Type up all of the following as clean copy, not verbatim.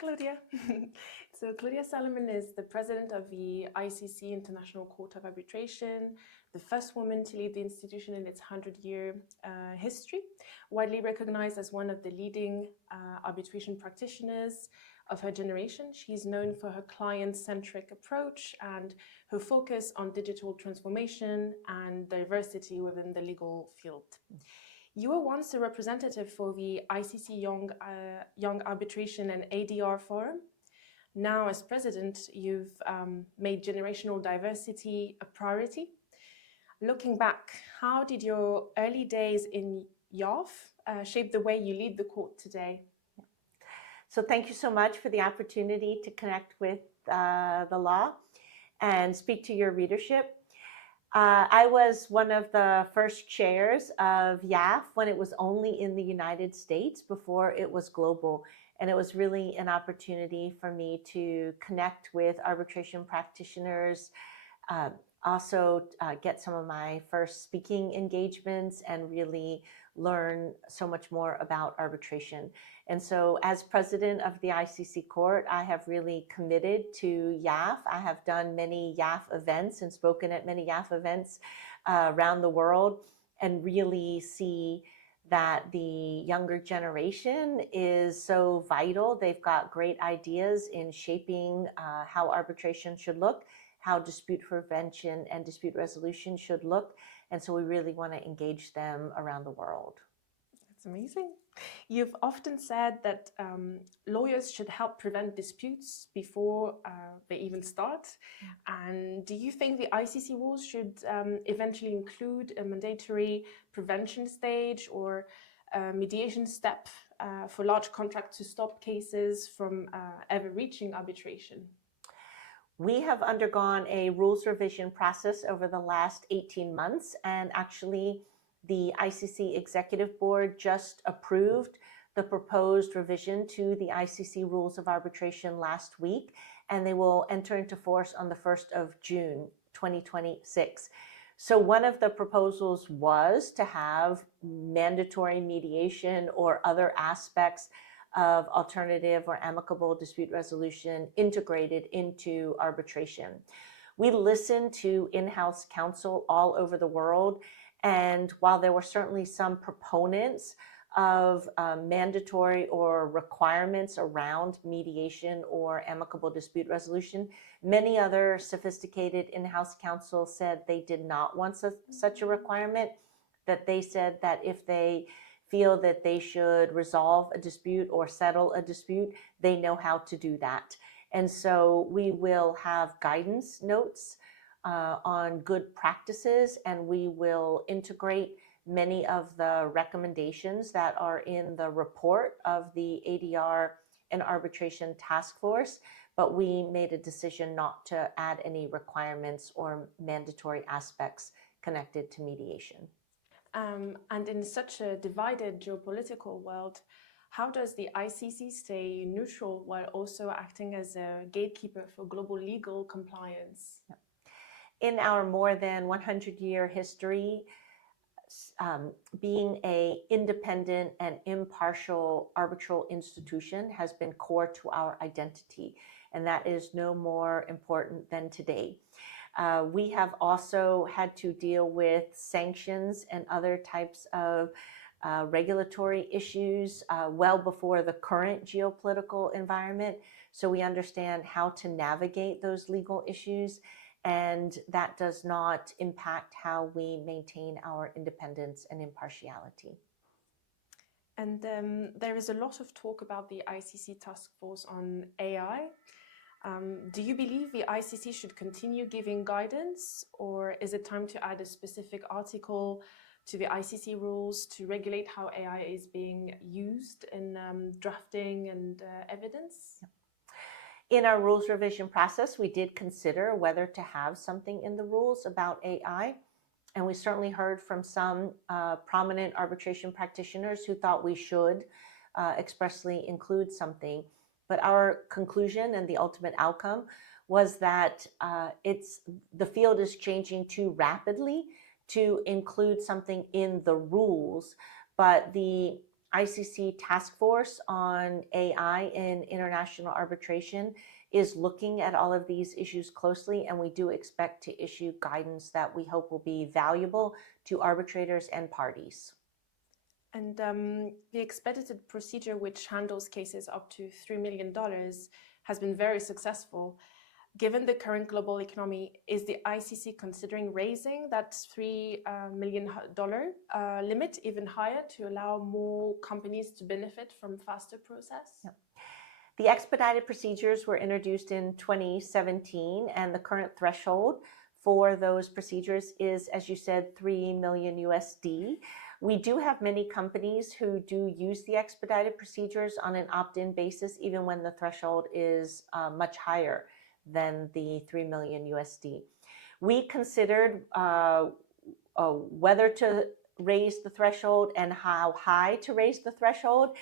Claudia. So Claudia Salomon is the president of the ICC International Court of Arbitration, the first woman to lead the institution in its 100-year history, widely recognized as one of the leading arbitration practitioners of her generation. She's known for her client-centric approach and her focus on digital transformation and diversity within the legal field. You were once a representative for the ICC Young Arbitration and ADR Forum. Now, as president, you've made generational diversity a priority. Looking back, how did your early days in YAF shape the way you lead the court today? So thank you so much for the opportunity to connect with the law and speak to your readership. I was one of the first chairs of YAF when it was only in the United States before it was global. And it was really an opportunity for me to connect with arbitration practitioners, also get some of my first speaking engagements and really learn so much more about arbitration. And so as president of the ICC court, I have really committed to YAF. I have done many YAF events and spoken at many YAF events around the world, and really see that the younger generation is so vital. They've got great ideas in shaping how arbitration should look, how dispute prevention and dispute resolution should look. And so we really want to engage them around the world. That's amazing. You've often said that lawyers should help prevent disputes before they even start. And do you think the ICC rules should eventually include a mandatory prevention stage or a mediation step for large contracts to stop cases from ever reaching arbitration? We have undergone a rules revision process over the last 18 months, and actually the ICC Executive Board just approved the proposed revision to the ICC Rules of Arbitration last week, and they will enter into force on the 1st of June, 2026. So one of the proposals was to have mandatory mediation or other aspects of alternative or amicable dispute resolution integrated into arbitration. We listened to in-house counsel all over the world, and while there were certainly some proponents of mandatory or requirements around mediation or amicable dispute resolution, many other sophisticated in-house counsel said they did not want such a requirement, that they said that if they feel that they should resolve a dispute or settle a dispute, they know how to do that. And so we will have guidance notes on good practices, and we will integrate many of the recommendations that are in the report of the ADR and Arbitration Task Force, but we made a decision not to add any requirements or mandatory aspects connected to mediation. And in such a divided geopolitical world, how does the ICC stay neutral while also acting as a gatekeeper for global legal compliance? In our more than 100-year history, being an independent and impartial arbitral institution has been core to our identity, and that is no more important than today. We have also had to deal with sanctions and other types of regulatory issues well before the current geopolitical environment. So we understand how to navigate those legal issues, and that does not impact how we maintain our independence and impartiality. And there is a lot of talk about the ICC task force on AI. Do you believe the ICC should continue giving guidance, or is it time to add a specific article to the ICC rules to regulate how AI is being used in drafting and evidence? In our rules revision process, we did consider whether to have something in the rules about AI. And we certainly heard from some prominent arbitration practitioners who thought we should expressly include something. But our conclusion and the ultimate outcome was that the field is changing too rapidly to include something in the rules. But the ICC task force on AI in international arbitration is looking at all of these issues closely, and we do expect to issue guidance that we hope will be valuable to arbitrators and parties. And the expedited procedure, which handles cases up to $3 million, has been very successful. Given the current global economy, is the ICC considering raising that $3 million limit even higher to allow more companies to benefit from faster process? Yep. The expedited procedures were introduced in 2017, and the current threshold for those procedures is, as you said, 3 million USD. We do have many companies who do use the expedited procedures on an opt-in basis, even when the threshold is much higher than the 3 million USD. We considered whether to raise the threshold and how high to raise the threshold.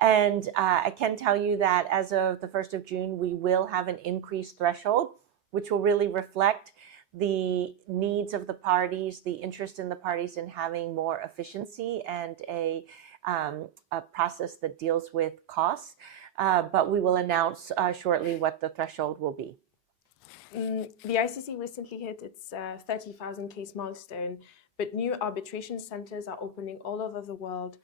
And I can tell you that as of the 1st of June, we will have an increased threshold, which will really reflect the needs of the parties, the interest in the parties in having more efficiency and a process that deals with costs. But we will announce shortly what the threshold will be. The ICC recently hit its 30,000 case milestone, but new arbitration centers are opening all over the world.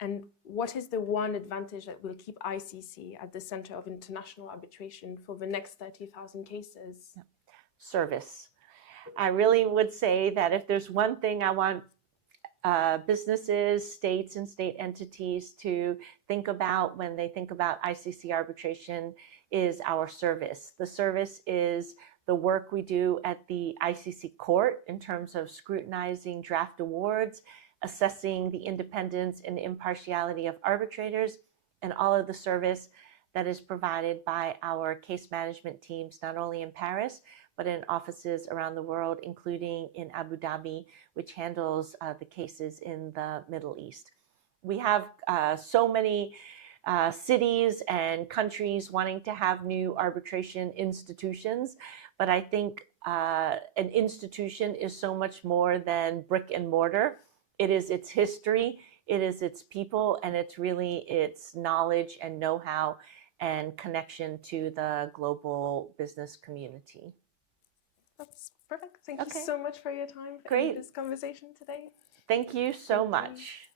And what is the one advantage that will keep ICC at the center of international arbitration for the next 30,000 cases? Service. I really would say that if there's one thing I want businesses, states, and state entities to think about when they think about ICC arbitration is our service. The service is the work we do at the ICC court in terms of scrutinizing draft awards, assessing the independence and impartiality of arbitrators, and all of the service that is provided by our case management teams, not only in Paris, but in offices around the world, including in Abu Dhabi, which handles the cases in the Middle East. We have so many cities and countries wanting to have new arbitration institutions, but I think an institution is so much more than brick and mortar. It is its history, it is its people, and it's really its knowledge and know-how and connection to the global business community. That's perfect. Thank you so much for your time Great. in this conversation today. Thank you so much.